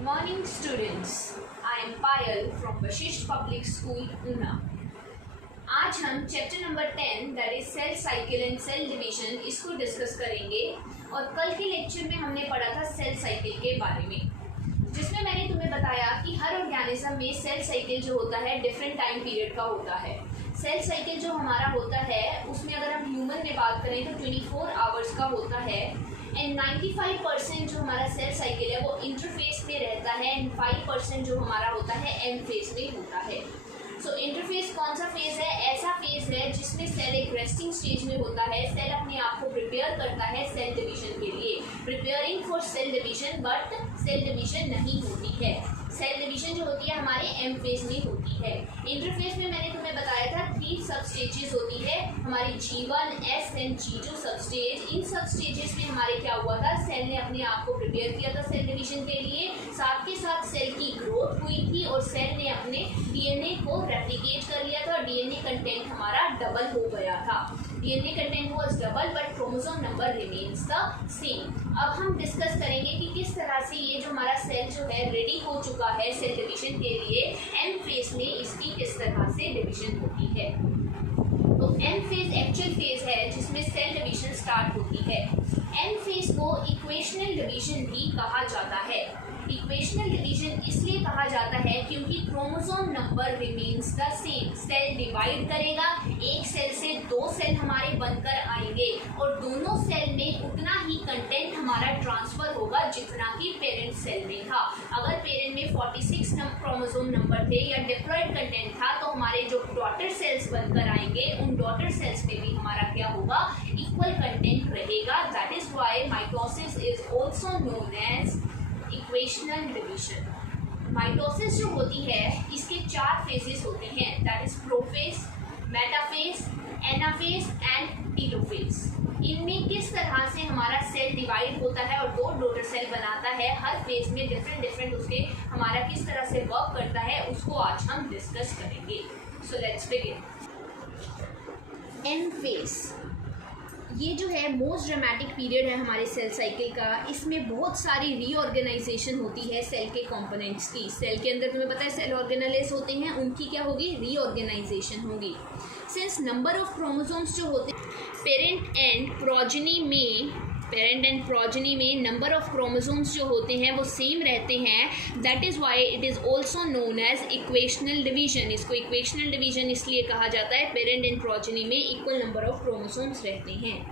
Good morning students. I am Payal from Vashisht Public School, Una. आज हम chapter number 10 that is cell cycle and cell division इसको discuss करेंगे और कल के लेक्चर में हमने पढ़ा था सेल साइकिल के बारे में, जिसमें मैंने तुम्हें बताया कि हर ऑर्गेनिज्म में सेल साइकिल जो होता है डिफरेंट टाइम पीरियड का होता है। सेल साइकिल जो हमारा होता है उसमें अगर हम ह्यूमन में बात करें तो 24 आवर्स का होता है एंड 95% जो हमारा सेल साइकिल है वो इंटरफेस में रहता है एंड 5% जो हमारा होता है एंड फेज में होता है। सो इंटरफेस कौन सा फेज है? ऐसा फेज है जिसमें सेल एक रेस्टिंग स्टेज में होता है। सेल अपने आप को प्रिपेयर करता है सेल डिवीजन के लिए, preparing for cell division, but cell division नहीं होती है। सेल डिवीजन जो होती है हमारे एम फेज में होती है। इंटरफेस में मैंने तुम्हें बताया था 3 सब स्टेजेस होती है हमारी G1, S एंड G2 सब स्टेज। इन सब स्टेजेस में हमारे क्या हुआ था, सेल ने अपने आप को प्रिपेयर किया था सेल डिवीजन के लिए, साथ के साथ सेल की ग्रोथ हुई थी और सेल ने अपने डीएनए को रेप्लिकेट कर लिया था और डीएनए कंटेंट हमारा डबल हो गया था। DNA content was double but chromosome number remains the same. अब हम डिस्कस करेंगे कि किस तरह से ये जो हमारा सेल जो है रेडी हो चुका है सेल डिवीजन के लिए। एम फेज में इसकी किस तरह से डिवीजन होती है। तो एम फेज एक्चुअल फेज है जिसमें सेल डिवीजन स्टार्ट होती है। एम फेज को इक्वेशनल डिवीजन भी कहा जाता है। इक्वेशनल डिवीजन इसलिए कहा जाता है क्योंकि chromosome number remains the same. Cell divide करेगा, एक सेल से 2 सेल हमारे बनकर आएंगे और दोनों सेल में उतना ही कंटेंट हमारा ट्रांसफर होगा जितना कि पेरेंट सेल में था। अगर पेरेंट में 46 क्रोमोसोम नंबर थे या डिप्लॉयड कंटेंट था तो हमारे जो डॉटर सेल्स बनकर आएंगे उन डॉटर सेल्स में भी हमारा क्या होगा, इक्वल कंटेंट रहेगा। That is why mitosis is also known as equational division. Mitosis जो होती है इसके 4 फेजेस होते हैं, that is prophase, metaphase, anaphase and telophase. इनमें किस तरह से हमारा सेल डिवाइड होता है और 2 डॉटर सेल बनाता है, हर फेज में डिफरेंट उसके हमारा किस तरह से वर्क करता है उसको आज हम डिस्कस करेंगे। So let's begin. M phase ये जो है मोस्ट ड्रामेटिक पीरियड है हमारे सेल साइकिल का। इसमें बहुत सारी रीऑर्गेनाइजेशन होती है सेल के कंपोनेंट्स की। सेल के अंदर तुम्हें पता है सेल ऑर्गेनेलेस होते हैं, उनकी क्या होगी, रीऑर्गेनाइजेशन होगी। सिंस नंबर ऑफ क्रोमोसोम्स जो होते हैं पेरेंट एंड प्रोजेनी में नंबर ऑफ क्रोमोसोम्स जो होते हैं वो सेम रहते हैं, that is why it is also known as equational division. इसको इक्वेशनल डिवीजन इसलिए कहा जाता है पेरेंट एंड प्रोजेनी में इक्वल नंबर ऑफ क्रोमोसोम्स रहते हैं।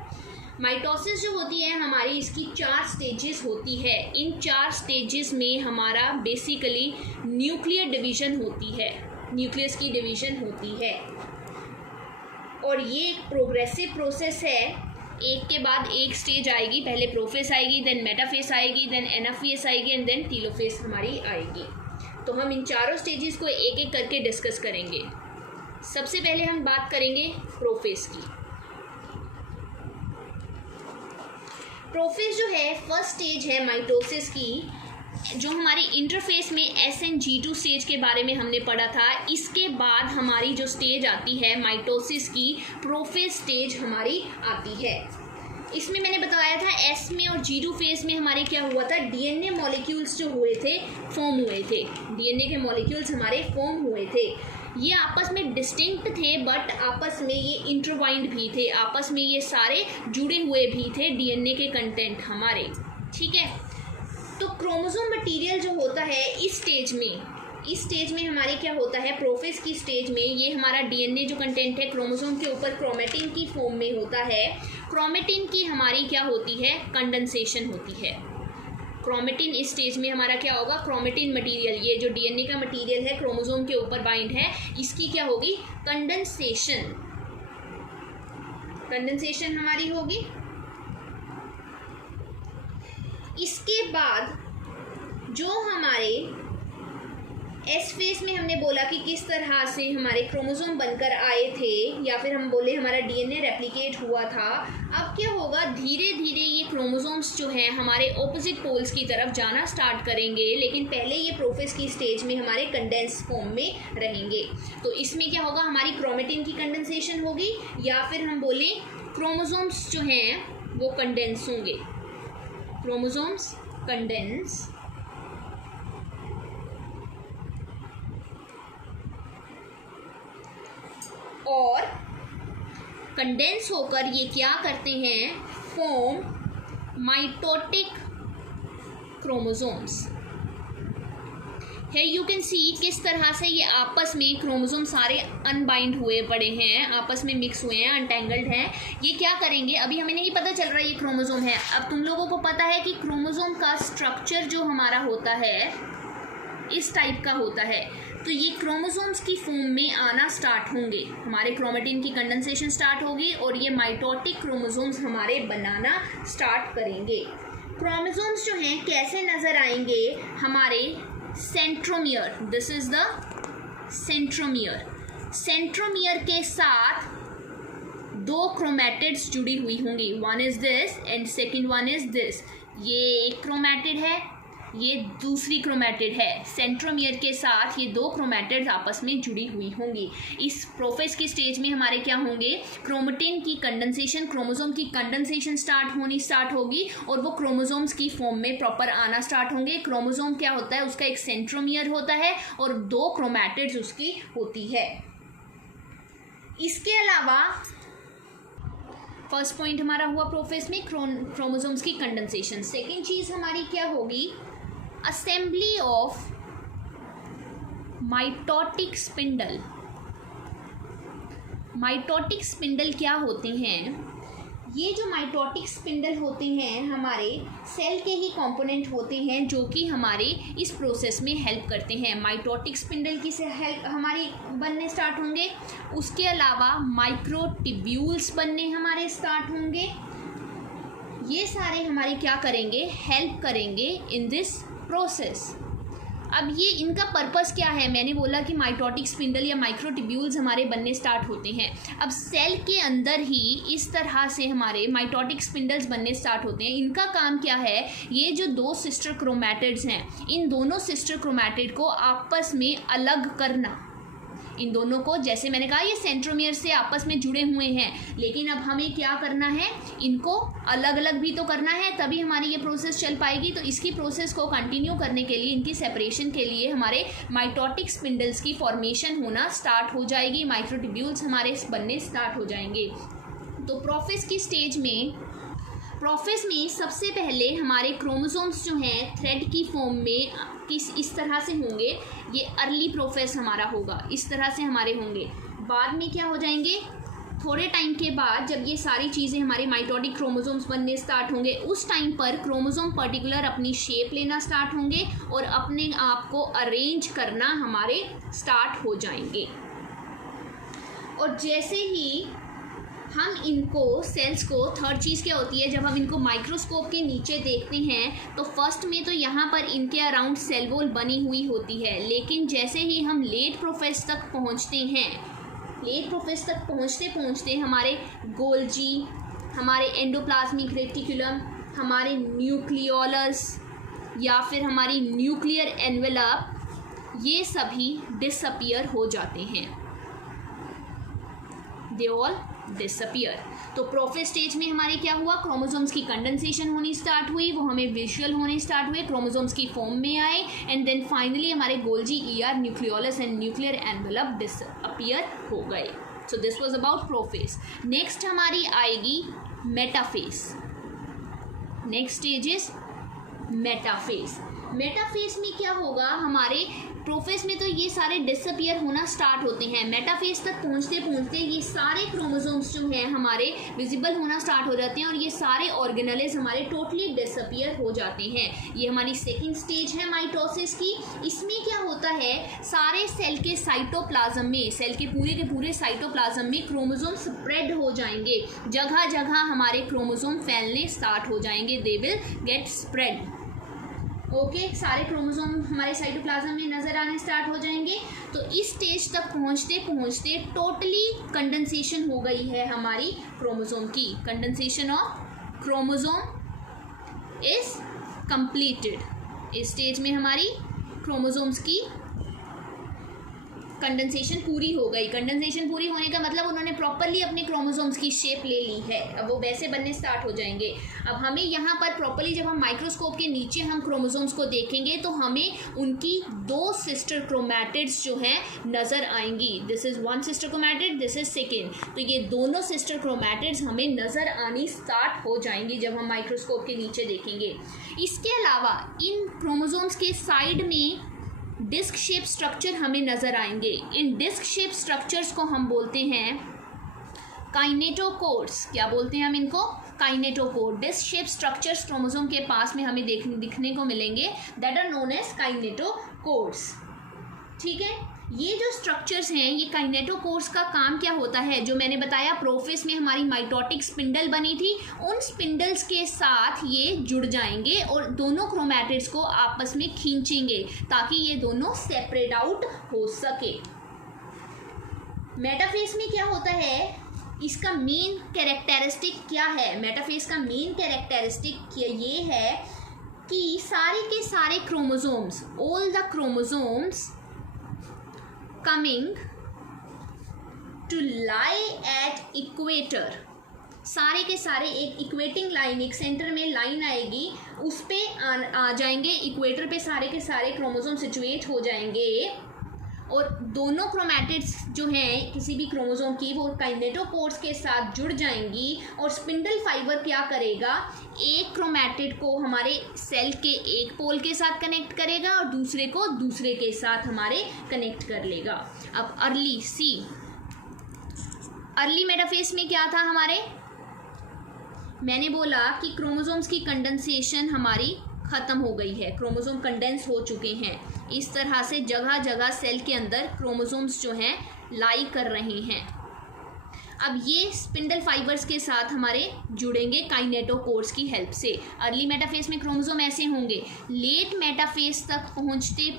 माइटोसिस जो होती है हमारी इसकी 4 स्टेजेस होती है। इन 4 स्टेजेस में हमारा बेसिकली न्यूक्लियर डिवीजन होती है, न्यूक्लियस की डिवीजन होती है और ये एक प्रोग्रेसिव प्रोसेस है। एक के बाद एक स्टेज आएगी, पहले प्रोफेस आएगी, देन मेटाफेस आएगी, देन एनाफेस आएगी एंड देन टेलोफेस हमारी आएगी। तो हम इन चारों स्टेजेस को एक एक करके डिस्कस करेंगे। सबसे पहले हम बात करेंगे प्रोफेस की। प्रोफेस जो है फर्स्ट स्टेज है माइटोसिस की, जो हमारी इंटरफेस में S एंड G2 स्टेज के बारे में हमने पढ़ा था। इसके बाद हमारी जो स्टेज आती है माइटोसिस की, प्रोफेज स्टेज हमारी आती है। इसमें मैंने बताया था S में और G2 फेज में हमारे क्या हुआ था, डीएनए मॉलिक्यूल्स जो हुए थे फॉर्म हुए थे। डीएनए के मॉलिक्यूल्स हमारे फॉर्म हुए थे। ये आपस में डिस्टिंक्ट थे बट आपस में ये इंटरवाइंड भी थे, आपस में ये सारे जुड़े हुए भी थे डीएनए के कंटेंट हमारे, ठीक है। तो क्रोमोसोम मटेरियल जो होता है इस स्टेज में हमारे क्या होता है, प्रोफेस की स्टेज में ये हमारा डीएनए जो कंटेंट है क्रोमोसोम के ऊपर क्रोमेटिन की फॉर्म में होता है। क्रोमेटिन की हमारी क्या होती है, कंडेंसेशन होती है। क्रोमेटिन इस स्टेज में हमारा क्या होगा, क्रोमेटिन मटेरियल, ये जो डीएनए का मटेरियल है क्रोमोसोम के ऊपर बाइंड है, इसकी क्या होगी, कंडेंसेशन हमारी होगी। इसके बाद जो हमारे एस फेज में हमने बोला कि किस तरह से हमारे क्रोमोसोम बनकर आए थे या फिर हम बोले हमारा डीएनए रेप्लिकेट हुआ था। अब क्या होगा, धीरे धीरे ये क्रोमोसोम्स जो हैं हमारे ऑपोजिट पोल्स की तरफ जाना स्टार्ट करेंगे, लेकिन पहले ये प्रोफेस की स्टेज में हमारे कंडेंस फॉर्म में रहेंगे। तो इसमें क्या होगा, हमारी क्रोमेटिन की कंडेंसेशन होगी या फिर हम बोले क्रोमोसोम्स जो हैं वो कंडेंस होंगे, क्रोमोसोम्स कंडेंस कंडेंस होकर ये क्या करते हैं, फॉर्म माइटोटिक क्रोमोसोम्स। है यू कैन सी किस तरह से ये आपस में क्रोमोसोम सारे अनबाइंड हुए पड़े हैं, आपस में मिक्स हुए हैं, अनटेंगल्ड हैं। ये क्या करेंगे, अभी हमें नहीं पता चल रहा ये क्रोमोसोम है। अब तुम लोगों को पता है कि क्रोमोसोम का स्ट्रक्चर जो हमारा होता है इस टाइप का होता है। तो ये क्रोमोसोम्स की फॉर्म में आना स्टार्ट होंगे, हमारे क्रोमेटिन की कंडेंसेशन स्टार्ट होगी और ये माइटोटिक क्रोमोसोम्स हमारे बनाना स्टार्ट करेंगे। क्रोमोसोम्स जो हैं कैसे नज़र आएंगे, हमारे centromere, this is the centromere. Centromere के साथ 2 क्रोमैटिड्स जुड़ी हुई होंगी, one is this and second one is this. ये एक क्रोमैटिड है, ये दूसरी क्रोमैटिड है। सेंट्रोमियर के साथ ये 2 क्रोमैटिड्स आपस में जुड़ी हुई होंगी। इस प्रोफेज की स्टेज में हमारे क्या होंगे, क्रोमेटिन की कंडेंसेशन, क्रोमोसोम की कंडेंसेशन स्टार्ट होगी और वो क्रोमोसोम्स की फॉर्म में प्रॉपर आना स्टार्ट होंगे। क्रोमोसोम क्या होता है, उसका एक सेंट्रोमियर होता है और 2 क्रोमैटिड्स उसकी होती है। इसके अलावा फर्स्ट पॉइंट हमारा हुआ प्रोफेज में क्रोमोसोम्स की कंडेंसेशन। सेकेंड चीज हमारी क्या होगी, assembly of mitotic spindle. Mitotic spindle क्या होते हैं, ये जो माइटोटिक स्पिंडल होते हैं हमारे सेल के ही कंपोनेंट होते हैं जो कि हमारे इस प्रोसेस में हेल्प करते हैं। माइटोटिक स्पिंडल की से हेल्प हमारी बनने स्टार्ट होंगे। उसके अलावा माइक्रोट्यूब्यूल्स बनने हमारे स्टार्ट होंगे। ये सारे हमारे क्या करेंगे, हेल्प करेंगे इन दिस प्रोसेस। अब ये इनका पर्पस क्या है, मैंने बोला कि माइटोटिक स्पिंडल या माइक्रोट्यूब्यूल्स हमारे बनने स्टार्ट होते हैं। अब सेल के अंदर ही इस तरह से हमारे माइटोटिक स्पिंडल्स बनने स्टार्ट होते हैं। इनका काम क्या है, ये जो 2 सिस्टर क्रोमैटिड्स हैं, इन दोनों सिस्टर क्रोमैटिड को आपस में अलग करना। इन दोनों को, जैसे मैंने कहा ये सेंट्रोमियर से आपस में जुड़े हुए हैं, लेकिन अब हमें क्या करना है, इनको अलग अलग भी तो करना है, तभी हमारी ये प्रोसेस चल पाएगी। तो इसकी प्रोसेस को कंटिन्यू करने के लिए, इनकी सेपरेशन के लिए हमारे माइटोटिक स्पिंडल्स की फॉर्मेशन होना स्टार्ट हो जाएगी, माइक्रोट्यूब्यूल्स हमारे बनने स्टार्ट हो जाएंगे। तो प्रोफेज की स्टेज में, प्रोफेज में सबसे पहले हमारे क्रोमोसोम्स जो हैं थ्रेड की फॉर्म में इस तरह से होंगे। ये अर्ली प्रोफेज हमारा होगा, इस तरह से हमारे होंगे। बाद में क्या हो जाएंगे, थोड़े टाइम के बाद जब ये सारी चीज़ें हमारे माइटोटिक क्रोमोसोम्स बनने स्टार्ट होंगे, उस टाइम पर क्रोमोसोम पर्टिकुलर अपनी शेप लेना स्टार्ट होंगे और अपने आप को अरेंज करना हमारे स्टार्ट हो जाएंगे। और जैसे ही हम इनको सेल्स को, थर्ड चीज़ क्या होती है, जब हम इनको माइक्रोस्कोप के नीचे देखते हैं तो फर्स्ट में तो यहाँ पर इनके अराउंड सेल वॉल बनी हुई होती है, लेकिन जैसे ही हम लेट प्रोफेज तक पहुँचते हैं, लेट प्रोफेज तक पहुँचते पहुँचते हमारे गोल्जी, हमारे एंडोप्लाज्मिक रेटिकुलम, हमारे न्यूक्लियोलस या फिर हमारी न्यूक्लियर एनवेलप, ये सभी डिसअपियर हो जाते हैं, दे ऑल डिसअपियर। तो प्रोफेज स्टेज में हमारे क्या हुआ, क्रोमोसोम्स की कंडेंसेशन होनी स्टार्ट हुई, वो हमें विजुअल होने स्टार्ट हुए, क्रोमोसोम्स की फॉर्म में आए एंड देन फाइनली हमारे Golgi, ER, nucleolus and nuclear envelope disappear हो गए। So this was about prophase. Next हमारी आएगी metaphase. Next stage is metaphase. Metaphase में क्या होगा, हमारे प्रोफेज में तो ये सारे डिसअपियर होना स्टार्ट होते हैं, मेटाफेज तक पहुँचते पहुँचते ये सारे क्रोमोसोम्स जो हैं हमारे विजिबल होना स्टार्ट हो जाते हैं और ये सारे ऑर्गेनेल्स हमारे टोटली डिसअपियर हो जाते हैं। ये हमारी सेकंड स्टेज है माइटोसिस की। इसमें क्या होता है, सारे सेल के साइटोप्लाज्म में, सेल के पूरे साइटोप्लाज्म में क्रोमोसोम स्प्रेड हो जाएंगे, जगह जगह हमारे क्रोमोसोम फैलने स्टार्ट हो जाएंगे, they will get spread. Okay, सारे क्रोमोसोम हमारे साइटोप्लाज्म में नज़र आने स्टार्ट हो जाएंगे। तो इस स्टेज तक पहुंचते पहुंचते टोटली कंडेंसेशन हो गई है हमारी क्रोमोसोम की। Condensation of chromosome is completed. इस स्टेज में हमारी क्रोमोसोम्स की कंडेंसेशन पूरी हो गई। कंडेंसेशन पूरी होने का मतलब उन्होंने प्रॉपरली अपने क्रोमोसोम्स की शेप ले ली है, अब वो वैसे बनने स्टार्ट हो जाएंगे। अब हमें यहाँ पर प्रॉपरली जब हम माइक्रोस्कोप के नीचे हम क्रोमोसोम्स को देखेंगे तो हमें उनकी 2 सिस्टर क्रोमैटिड्स जो हैं नज़र आएंगी। This is 1 sister chromatid, this is second. तो ये दोनों सिस्टर क्रोमैटिड्स हमें नज़र आनी स्टार्ट हो जाएंगी जब हम माइक्रोस्कोप के नीचे देखेंगे। इसके अलावा इन क्रोमोसोम्स के साइड में डिस्क शेप स्ट्रक्चर हमें नज़र आएंगे। इन डिस्क शेप स्ट्रक्चर्स को हम बोलते हैं काइनेटोकोर्स। क्या बोलते हैं हम इनको? Kinetochore. Disc shape structures chromosome के पास में हमें दिखने को मिलेंगे, that are known as kinetochores. ठीक है, ये जो स्ट्रक्चर्स हैं, ये काइनेटोकोर्स का काम क्या होता है? जो मैंने बताया प्रोफेस में हमारी माइटोटिक स्पिंडल बनी थी, उन स्पिंडल्स के साथ ये जुड़ जाएंगे और दोनों क्रोमैटिड्स को आपस में खींचेंगे ताकि ये दोनों सेपरेट आउट हो सके। मेटाफेस में क्या होता है? इसका मेन कैरेक्टरिस्टिक क्या है? मेटाफेस का मेन कैरेक्टरिस्टिक ये है कि सारे के सारे chromosomes, all the chromosomes coming to lie at equator, सारे के सारे एक इक्वेटिंग लाइन, एक सेंटर में लाइन आएगी, उस पे आ जाएंगे। इक्वेटर पे सारे के सारे क्रोमोसोम सिचुएट हो जाएंगे और दोनों क्रोमैटिड्स जो हैं किसी भी क्रोमोसोम की, वो काइनेटोकोर्स के साथ जुड़ जाएंगी और स्पिंडल फाइबर क्या करेगा? एक क्रोमैटिड को हमारे सेल के एक पोल के साथ कनेक्ट करेगा और दूसरे को दूसरे के साथ हमारे कनेक्ट कर लेगा। अब अर्ली मेटाफेस में क्या था हमारे? मैंने बोला कि क्रोमोसोम्स की कंडेंसेशन हमारी ख़त्म हो गई है, क्रोमोसोम कंडेंस हो चुके हैं। इस तरह से जगह जगह सेल के अंदर क्रोमोसोम्स जो हैं लाई कर रहे हैं। अब ये स्पिंडल फाइबर्स के साथ हमारे जुड़ेंगे काइनेटोकोर्स की हेल्प से। अर्ली मेटाफेस में क्रोमोसोम ऐसे होंगे, लेट मेटाफेस तक पहुँचते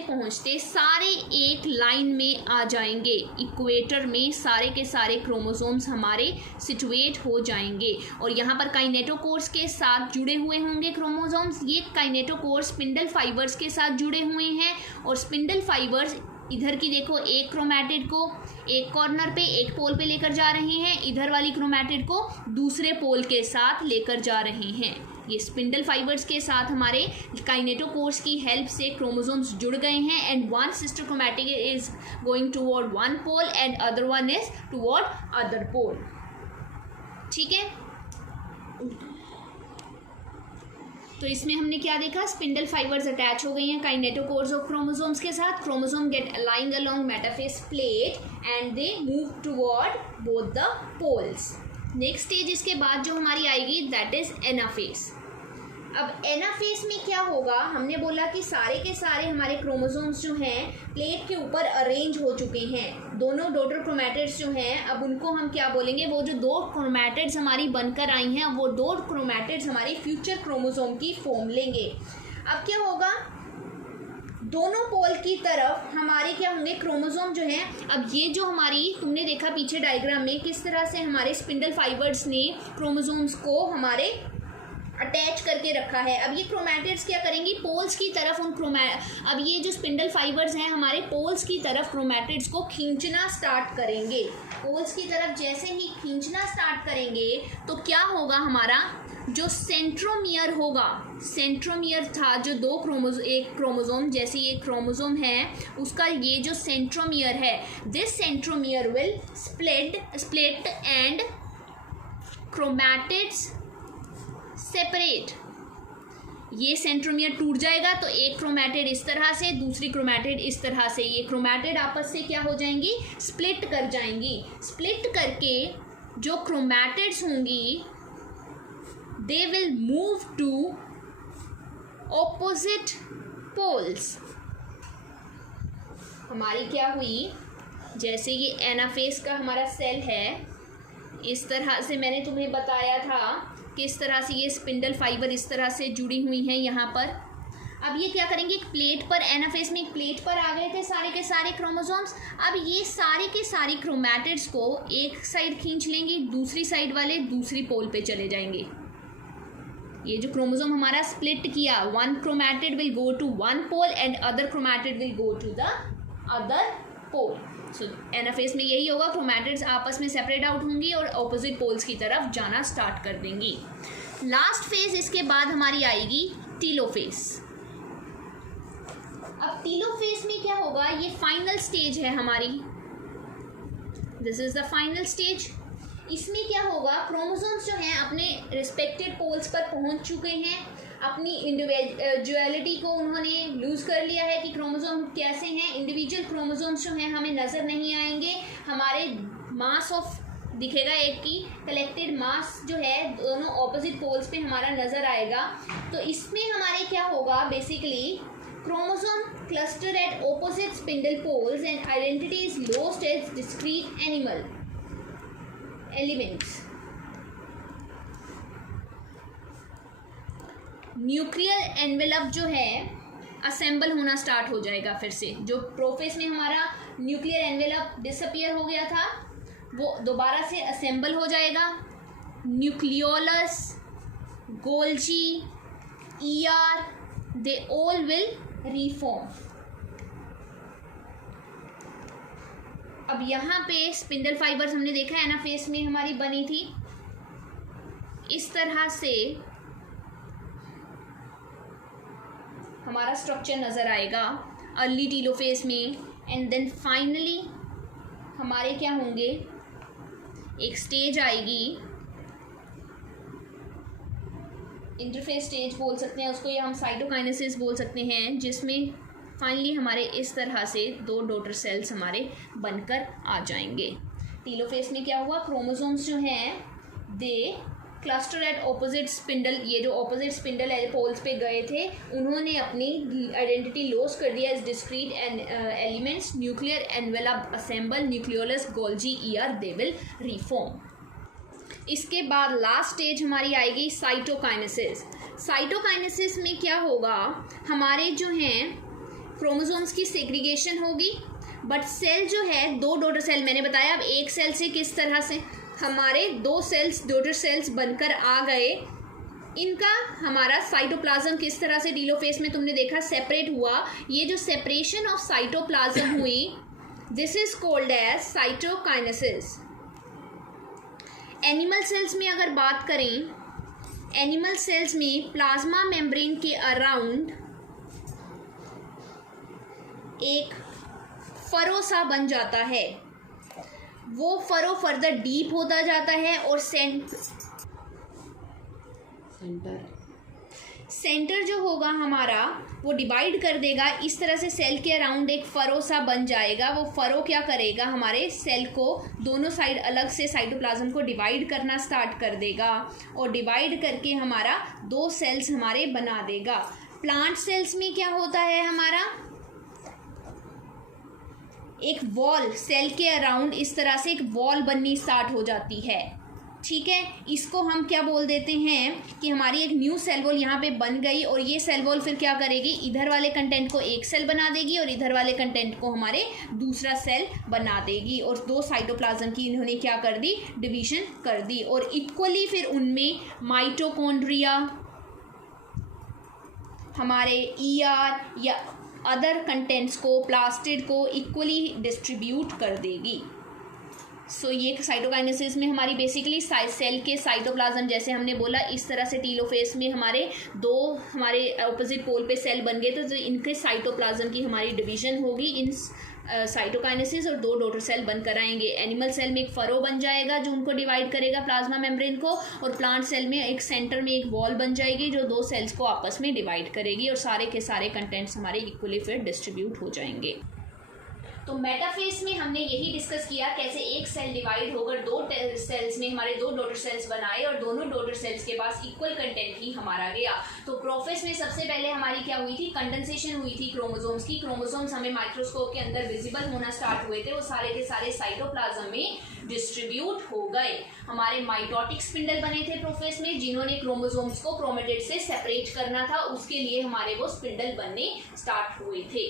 पहुँचते सारे एक लाइन में आ जाएंगे। इक्वेटर में सारे के सारे क्रोमोसोम्स हमारे सिचुएट हो जाएंगे और यहाँ पर काइनेटोकोर्स के साथ जुड़े हुए होंगे क्रोमोसोम्स। ये काइनेटोकोर्स स्पिंडल फाइबर्स के साथ जुड़े हुए हैं और स्पिंडल फाइबर्स इधर की देखो, एक क्रोमैटिड को एक कॉर्नर पे एक पोल पे लेकर जा रहे हैं, इधर वाली क्रोमैटिड को दूसरे पोल के साथ लेकर जा रहे हैं। ये स्पिंडल फाइबर्स के साथ हमारे काइनेटोकोर्स की हेल्प से क्रोमोसोम्स जुड़ गए हैं and one sister chromatid is going toward one pole and other one is toward other pole. ठीक है, तो इसमें हमने क्या देखा? स्पिंडल फाइबर्स अटैच हो गई हैं काइनेटोकोर्स ऑफ क्रोमोसोम्स के साथ। Chromosome get aligning along metaphase plate and they move toward both the poles. Next stage इसके बाद जो हमारी आएगी दैट इज एनाफेस। अब एनाफेस में क्या होगा? हमने बोला कि सारे के सारे हमारे क्रोमोसोम्स जो हैं प्लेट के ऊपर अरेंज हो चुके हैं। दोनों डॉटर क्रोमैटिड्स जो हैं, अब उनको हम क्या बोलेंगे? वो जो 2 क्रोमैटिड्स हमारी बनकर आई हैं, वो 2 क्रोमैटिड्स हमारी फ्यूचर क्रोमोसोम की फॉर्म लेंगे। अब क्या होगा? दोनों पोल की तरफ हमारे क्या होंगे? क्रोमोसोम जो है। अब ये जो हमारी तुमने देखा पीछे डायग्राम में किस तरह से हमारे स्पिंडल फाइबर्स ने क्रोमोसोम्स को हमारे अटैच करके रखा है। अब ये क्रोमैटिड्स क्या करेंगी? पोल्स की तरफ अब ये जो स्पिंडल फाइबर्स हैं हमारे पोल्स की तरफ क्रोमैटिड्स को खींचना स्टार्ट करेंगे। पोल्स की तरफ जैसे ही खींचना स्टार्ट करेंगे तो क्या होगा? हमारा जो सेंट्रोमियर होगा, सेंट्रोमियर था जो एक क्रोमोसोम, जैसे ये क्रोमोसोम है उसका ये जो सेंट्रोमियर है, this centromere will split and chromatids separate. ये सेंट्रोमियर टूट जाएगा तो एक क्रोमैटिड इस तरह से, दूसरी क्रोमैटिड इस तरह से, ये क्रोमैटिड आपस से क्या हो जाएंगी? स्प्लिट कर जाएंगी। स्प्लिट करके जो क्रोमैटिड्स होंगी they will move to opposite poles. हमारी क्या हुई? जैसे ये एनाफेस का हमारा सेल है, इस तरह से मैंने तुम्हें बताया था किस तरह से ये स्पिंडल फाइबर इस तरह से जुड़ी हुई हैं यहाँ पर। अब ये क्या करेंगे? एक प्लेट पर, एनाफेस में एक प्लेट पर आ गए थे सारे के सारे क्रोमोसोम्स। अब ये सारे के सारे क्रोमैटिड्स को एक साइड खींच लेंगे, दूसरी साइड वाले दूसरी पोल पे चले जाएंगे। ये जो क्रोमोसोम हमारा स्प्लिट किया, one chromatid will go to one pole and other chromatid will go to the other pole. So anaphase में यही होगा, क्रोमैटिड्स आपस में सेपरेट आउट होंगी और ऑपोजिट पोल्स की तरफ जाना स्टार्ट कर देंगी। लास्ट फेज इसके बाद हमारी आएगी टीलोफेज। अब टीलोफेज में क्या होगा, ये फाइनल स्टेज है हमारी, this is the final stage. इसमें क्या होगा, क्रोमोसोम्स जो हैं अपने रिस्पेक्टेड पोल्स पर पहुंच चुके हैं, अपनी इंडिविजुअलिटी को उन्होंने लूज कर लिया है कि क्रोमोसोम कैसे हैं। इंडिविजुअल क्रोमोसोम्स जो हैं हमें नज़र नहीं आएंगे, हमारे मास ऑफ दिखेगा एक की कलेक्टेड मास जो है दोनों ऑपोजिट पोल्स पे हमारा नज़र आएगा। तो इसमें हमारे क्या होगा, basically chromosome cluster at opposite spindle poles and identity is lost as discrete animal elements. Nuclear envelope जो है असेंबल होना स्टार्ट हो जाएगा फिर से। जो प्रोफेज में हमारा न्यूक्लियर एनवेलप डिसअपियर हो गया था वो दोबारा से असेंबल हो जाएगा। Nucleolus, Golgi, ER, they all will reform. अब यहाँ पे स्पिंडल फाइबर्स हमने देखा एनाफेज में हमारी बनी थी, इस तरह से हमारा स्ट्रक्चर नज़र आएगा अर्ली टीलोफेज में। एंड देन फाइनली हमारे क्या होंगे, एक स्टेज आएगी, इंटरफेज स्टेज बोल सकते हैं उसको, या हम साइटोकाइनेसिस बोल सकते हैं, जिसमें फाइनली हमारे इस तरह से दो डॉटर सेल्स हमारे बनकर आ जाएंगे। टीलोफेज में क्या हुआ, क्रोमोसोम्स जो हैं दे क्लस्टर एट ऑपोजिट स्पिंडल, ये जो ऑपोजिट स्पिंडल पोल्स पे गए थे उन्होंने अपनी आइडेंटिटी लॉस कर दिया as discrete elements. Nuclear envelope assemble, nucleolus, Golgi, ER, they will reform. इसके बाद लास्ट स्टेज हमारी आएगी साइटोकाइनेसिस। साइटोकाइनेसिस में क्या होगा, हमारे जो हैं क्रोमोसोम्स की सेग्रीगेशन होगी, बट सेल जो है दो डॉटर सेल, मैंने बताया अब एक सेल से किस तरह से हमारे दो सेल्स डॉटर सेल्स बनकर आ गए। इनका हमारा साइटोप्लाज्म किस तरह से टीलोफेज में तुमने देखा सेपरेट हुआ। ये जो सेपरेशन ऑफ साइटोप्लाज्म हुई, this is called as cytokinesis. Animal cells में अगर बात करें, एनिमल सेल्स में प्लाज्मा मेम्ब्रेन के अराउंड एक फरो सा बन जाता है, वो फरो फर्दर डीप होता जाता है और सेंटर जो होगा हमारा वो डिवाइड कर देगा। इस तरह से सेल के अराउंड एक फरो सा बन जाएगा। वो फरो क्या करेगा, हमारे सेल को दोनों साइड अलग से साइटोप्लाज्म को डिवाइड करना स्टार्ट कर देगा और डिवाइड करके हमारा दो सेल्स हमारे बना देगा। प्लांट सेल्स में क्या होता है, हमारा एक वॉल सेल के अराउंड इस तरह से एक वॉल बननी स्टार्ट हो जाती है। ठीक है, इसको हम क्या बोल देते हैं कि हमारी एक न्यू सेल वॉल यहाँ पे बन गई और ये सेल वॉल फिर क्या करेगी, इधर वाले कंटेंट को एक सेल बना देगी और इधर वाले कंटेंट को हमारे दूसरा सेल बना देगी। और दो साइटोप्लाज्म की इन्होंने क्या कर दी, डिवीजन कर दी। और इक्वली फिर उनमें माइटोकॉन्ड्रिया, हमारे ईआर या अदर कंटेंट्स को, प्लास्टिड को इक्वली डिस्ट्रीब्यूट कर देगी। सो ये साइटोकाइनेसिस में हमारी बेसिकली सेल के साइटोप्लाज्म, जैसे हमने बोला इस तरह से टीलोफेज में हमारे दो हमारे ऑपोजिट पोल पे सेल बन गए, तो इनके साइटोप्लाज्म की हमारी डिवीजन होगी इन साइटोकाइनेसिस और दो डॉटर सेल बनकर आएंगे। एनिमल सेल में एक फरो बन जाएगा जो उनको डिवाइड करेगा प्लाज्मा मेम्ब्रेन को, और प्लांट सेल में एक सेंटर में एक वॉल बन जाएगी जो दो सेल्स को आपस में डिवाइड करेगी और सारे के सारे कंटेंट्स हमारे इक्वली फिर डिस्ट्रीब्यूट हो जाएंगे। तो मेटाफेज में हमने यही डिस्कस किया कैसे एक सेल डिवाइड होकर दो सेल्स में हमारे दो डॉटर सेल्स बनाए और दोनों डॉटर सेल्स के पास इक्वल कंटेंट ही हमारा गया। तो प्रोफेज में सबसे पहले हमारी क्या हुई थी, कंडेंसेशन हुई थी क्रोमोसोम्स की। क्रोमोसोम्स हमें माइक्रोस्कोप के अंदर विजिबल होना स्टार्ट हुए थे, वो सारे के सारे साइटोप्लाज्म में डिस्ट्रीब्यूट हो गए। हमारे माइटोटिक स्पिंडल बने थे प्रोफेज में, जिन्होंने क्रोमोसोम्स को क्रोमेटिड से सेपरेट करना था, उसके लिए हमारे वो स्पिंडल बनने स्टार्ट हुए थे।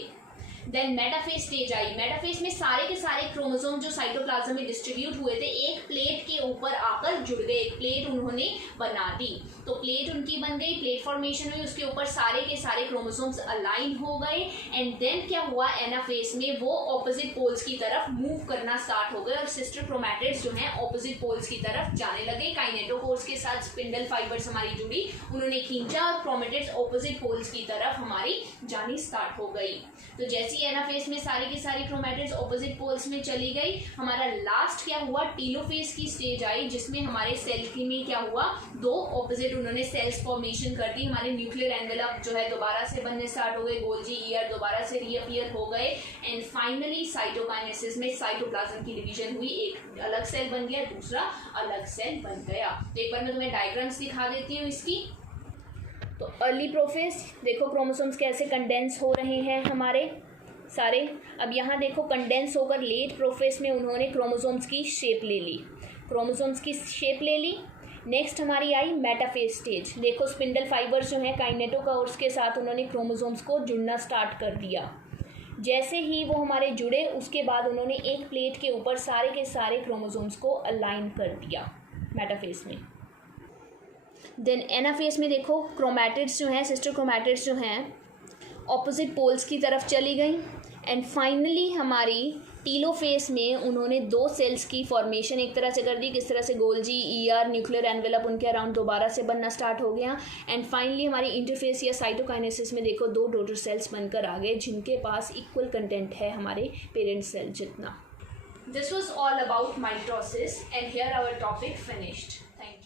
देन मेटाफेज स्टेज आई। मेटाफेज में सारे के सारे क्रोमोसोम जो साइटोप्लाज्म में डिस्ट्रीब्यूट हुए थे एक प्लेट के ऊपर आकर जुड़ गए, एक प्लेट उन्होंने बना दी। तो प्लेट उनकी बन गई, प्लेट फॉर्मेशन हुई, उसके ऊपर सारे के सारे क्रोमोसोम्स अलाइन हो गए एंड देन क्या हुआ, एनाफेज में वो ऑपोजिट पोल्स की तरफ मूव करना स्टार्ट हो गए और सिस्टर क्रोमैटिड्स जो हैं ऑपोजिट पोल्स की तरफ जाने लगे। काइनेटोकोर्स के साथ स्पिंडल फाइबर्स हमारी जुड़ी, उन्होंने खींचा और क्रोमैटिड्स ऑपोजिट पोल्स की तरफ हमारी जानी स्टार्ट हो गई। तो जैसे ही एनाफेज में सारी की सारी क्रोमैटिड्स ऑपोजिट पोल्स में चली गई, हमारा लास्ट क्या हुआ, टीलोफेज की स्टेज आई जिसमें हमारे सेल की में क्या हुआ, दो ऑपोजिट उन्होंने सेल्स फॉर्मेशन कर दी, हमारे न्यूक्लियर एनवेलप जो है दोबारा से बनने स्टार्ट हो गए, गोल्जी ईयर दोबारा से रीअपियर हो गए एंड फाइनली साइटोकाइनेसिस में साइटोप्लाज्म की डिवीजन हुई, एक अलग सेल बन गया, दूसरा अलग सेल बन गया। तो एक बार मैं तुम्हें डायग्राम्स दिखा देती हूँ इसकी। तो अर्ली प्रोफेज देखो क्रोमोसोम्स कैसे कंडेंस हो रहे हैं हमारे सारे। अब यहाँ देखो कंडेंस होकर लेट प्रोफेज में उन्होंने क्रोमोसोम्स की शेप ले ली, क्रोमोसोम्स की शेप ले ली। नेक्स्ट हमारी आई मेटाफेज स्टेज। देखो स्पिंडल फाइबर्स जो हैं काइनेटोकोर्स के साथ उन्होंने क्रोमोसोम्स को जुड़ना स्टार्ट कर दिया। जैसे ही वो हमारे जुड़े उसके बाद उन्होंने एक प्लेट के ऊपर सारे के सारे क्रोमोसोम्स को अलाइन कर दिया मेटाफेज में। देन एनाफेज में देखो क्रोमैटिड्स जो हैं, सिस्टर क्रोमैटिड्स जो हैं ऑपोजिट पोल्स की तरफ चली गई एंड फाइनली हमारी टीलोफेज में उन्होंने दो सेल्स की फॉर्मेशन एक तरह से कर दी, किस तरह से गोल्जी ईआर न्यूक्लियर एनवेलप उनके अराउंड दोबारा से बनना स्टार्ट हो गया एंड फाइनली हमारी इंटरफेस या साइटोकाइनेसिस में देखो दो डॉटर सेल्स बनकर आ गए जिनके पास इक्वल कंटेंट है हमारे पेरेंट सेल जितना। This was all about mitosis and here our topic finished. Thank you.